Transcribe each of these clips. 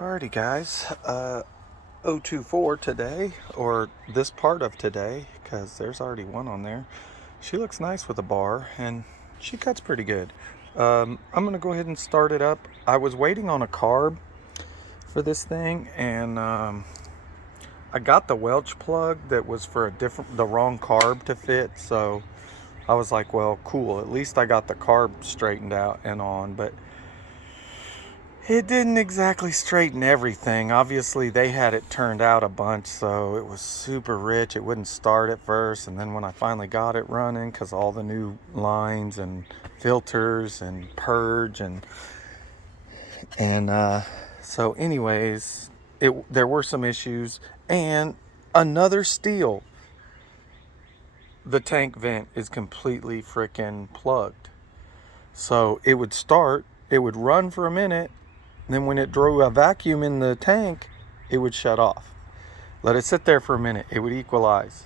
Alrighty guys, 024 today, or this part of today, because there's already one on there. She looks nice with a bar, and she cuts pretty good. I'm going to go ahead and start it up. I was waiting on a carb for this thing, and I got the Welch plug that was for the wrong carb to fit, so I was like, well, cool, at least I got the carb straightened out and on, but it didn't exactly straighten everything. Obviously, they had it turned out a bunch, so it was super rich. It wouldn't start at first, and then when I finally got it running, because all the new lines and filters and purge and so anyways, there were some issues, and another stihl. The tank vent is completely freaking plugged. So it would start, it would run for a minute, then when it drew a vacuum in the tank, it would shut off. Let it sit there for a minute, it would equalize.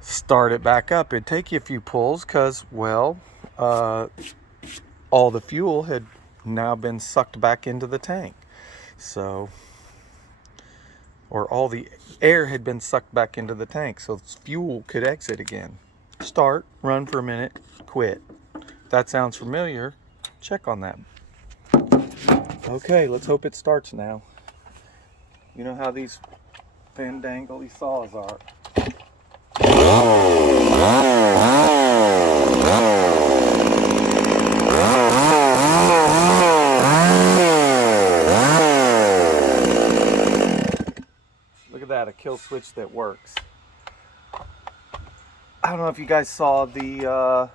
Start it back up. It'd take you a few pulls because, well, all the fuel had now been sucked back into the tank. So, or all the air had been sucked back into the tank, so fuel could exit again. Start, run for a minute, quit. If that sounds familiar, check on that. Okay, let's hope it starts now. You know how these fandangly saws are. Look at that, a kill switch that works. I don't know if you guys saw the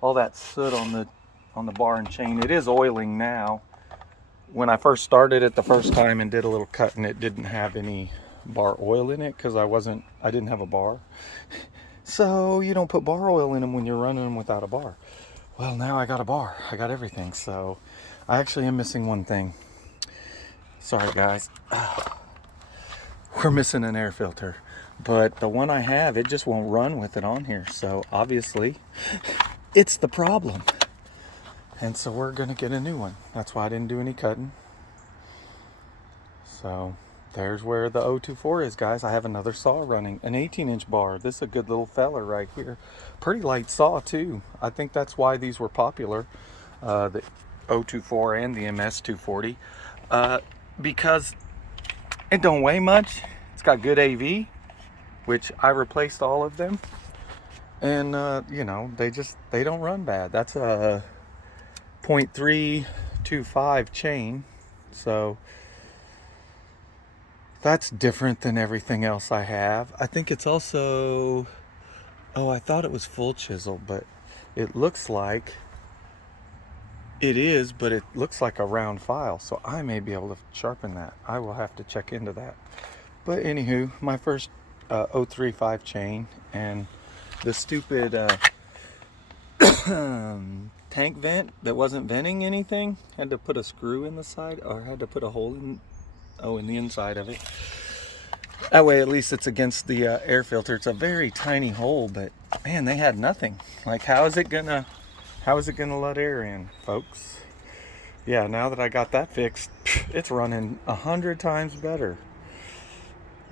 all that soot on the bar and chain. It is oiling now. When I first started it the first time and did a little cutting, it didn't have any bar oil in it because I didn't have a bar. So you don't put bar oil in them when you're running them without a bar. Well, now I got a bar. I got everything. So I actually am missing one thing. Sorry guys. We're missing an air filter. But the one I have, it just won't run with it on here. So obviously it's the problem. And so we're going to get a new one. That's why I didn't do any cutting. So there's where the 024 is, guys. I have another saw running, an 18-inch bar. This is a good little fella right here. Pretty light saw too. I think that's why these were popular, the 024 and the MS240, because it don't weigh much. It's got good AV, which I replaced all of them. And, you know, they don't run bad. That's a 0.325 chain, so that's different than everything else I have. I think it's also, I thought it was full chisel, but it looks like it is, but it looks like a round file, so I may be able to sharpen that. I will have to check into that. But anywho, my first 035 chain, and the stupid tank vent that wasn't venting anything, had to put a screw in the side, or had to put a hole in the inside of it. That way at least it's against the air filter. It's a very tiny hole, but man, they had nothing. Like, how is it gonna let air in, folks? Yeah, now that I got that fixed, it's running 100 times better.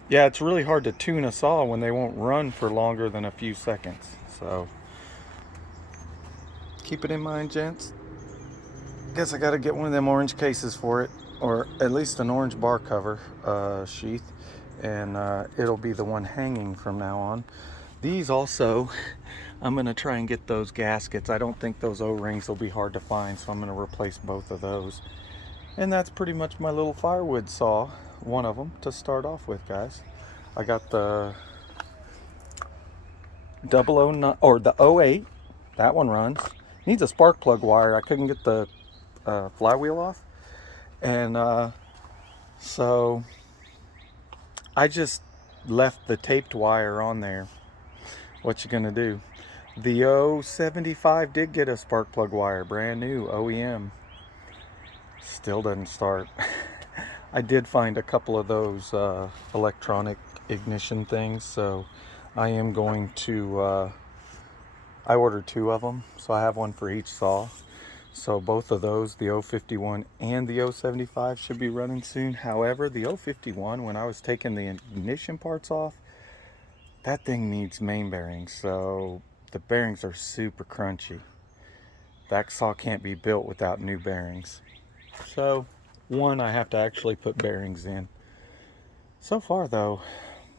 Yeah, it's really hard to tune a saw when they won't run for longer than a few seconds. So keep it in mind, gents. Guess I gotta get one of them orange cases for it, or at least an orange bar cover sheath, and it'll be the one hanging from now on. These also, I'm gonna try and get those gaskets. I don't think those O-rings will be hard to find, so I'm gonna replace both of those. And that's pretty much my little firewood saw, one of them to start off with, guys. I got the 009 or the 08. That one runs. Needs a spark plug wire. I couldn't get the flywheel off, and so I just left the taped wire on there. What you gonna do? The 075 did get a spark plug wire, brand new OEM. Still doesn't start. I did find a couple of those electronic ignition things, so I am going to I ordered 2 of them, so I have one for each saw. So both of those, the 051 and the 075, should be running soon. However, the 051, when I was taking the ignition parts off, that thing needs main bearings, so the bearings are super crunchy. That saw can't be built without new bearings. So one, I have to actually put bearings in. So far though,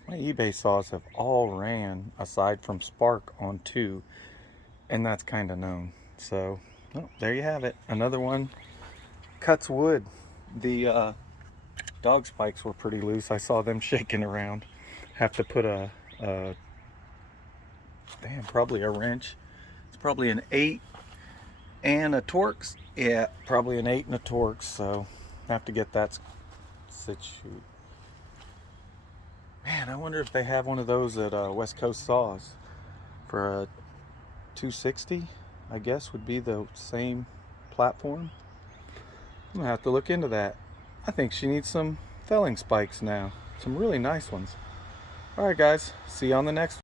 my eBay saws have all ran, aside from Spark, on 2, and that's kind of known. So, well, there you have it. Another one cuts wood. The dog spikes were pretty loose. I saw them shaking around. Have to put probably a wrench. It's probably an 8 and a Torx. Yeah, probably an 8 and a Torx. So, have to get that situated. Man, I wonder if they have one of those at West Coast Saws for a 260. I guess would be the same platform. I'm gonna have to look into that. I think she needs some felling spikes now. Some really nice ones. Alright guys, see you on the next one.